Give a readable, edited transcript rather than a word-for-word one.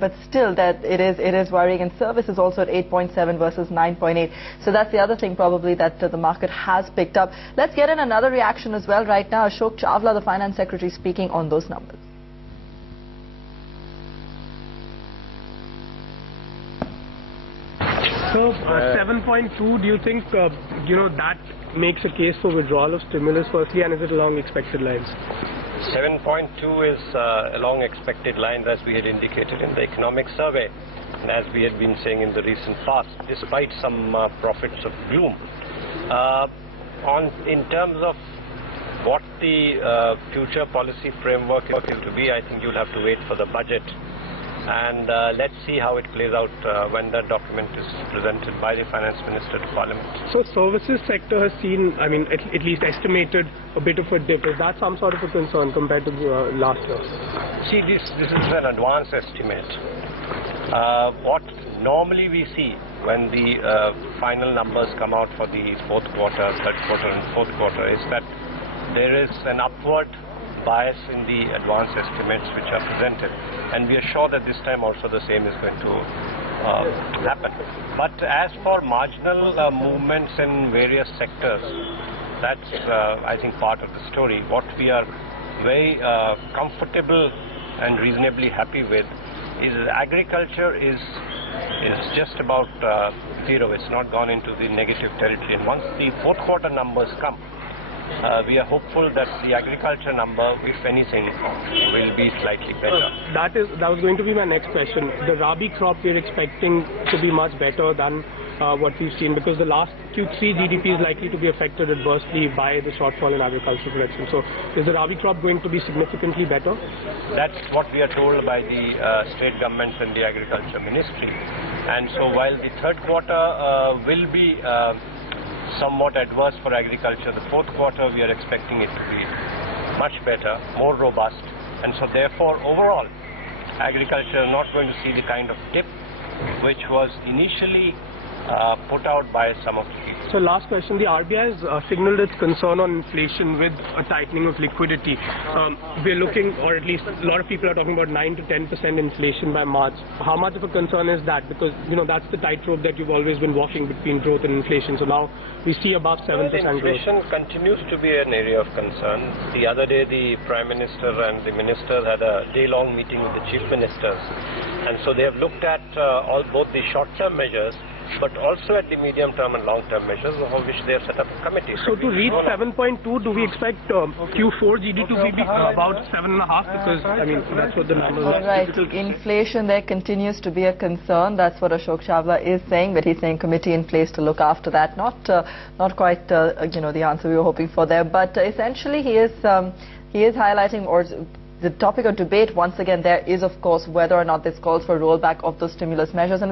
but still that it is worrying, and service is also at 8.7 versus 9.8. So that's the other thing probably that the market has picked up. Let's get in another reaction as well right now. Ashok Chawla, the Finance Secretary, speaking on those numbers. So 7.2, do you think that makes a case for withdrawal of stimulus firstly, and is it along expected lines? 7.2 is along expected lines, as we had indicated in the economic survey, and as we had been saying in the recent past, despite some prophets of gloom. In terms of what the future policy framework is going to be, I think you'll have to wait for the budget. And let's see how it plays out when the document is presented by the Finance Minister to Parliament. So services sector has seen, I mean, at least estimated a bit of a dip. Is that some sort of a concern compared to last year? See, this is an advance estimate. What normally we see when the final numbers come out for the fourth quarter, third quarter and fourth quarter is that there is an upward bias in the advance estimates which are presented, and we are sure that this time also the same is going to happen. But as for marginal movements in various sectors, that's I think part of the story. What we are very comfortable and reasonably happy with is agriculture is just about zero. It's not gone into the negative territory, and once the fourth quarter numbers come, we are hopeful that the agriculture number, if anything, will be slightly better. That was going to be my next question. The Rabi crop we are expecting to be much better than what we've seen, because the last Q3 GDP is likely to be affected adversely by the shortfall in agricultural production. So is the Rabi crop going to be significantly better? That's what we are told by the state governments and the agriculture ministry. And so while the third quarter will be somewhat adverse for agriculture, the fourth quarter we are expecting it to be much better, more robust, and so therefore overall agriculture is not going to see the kind of dip which was initially put out by some of the people. So last question, the RBI has signaled its concern on inflation with a tightening of liquidity. We're looking, or at least a lot of people are talking about 9 to 10% inflation by March. How much of a concern is that? Because that's the tightrope that you've always been walking between growth and inflation. So now we see above 7% growth. Inflation continues to be an area of concern. The other day the Prime Minister and the Ministers had a day-long meeting with the Chief Ministers, and so they have looked at both the short-term measures but also at the medium-term and long-term measures, for which they have set up a committee. So to reach 7.2, do we expect Q4 GDP to be about 7.5? Because, I mean, that's what the numbers are. Right. Inflation there continues to be a concern. That's what Ashok Chawla is saying, but he's saying committee in place to look after that. Not quite, the answer we were hoping for there. But essentially, he is highlighting, or the topic of debate once again there is, of course, whether or not this calls for rollback of those stimulus measures. And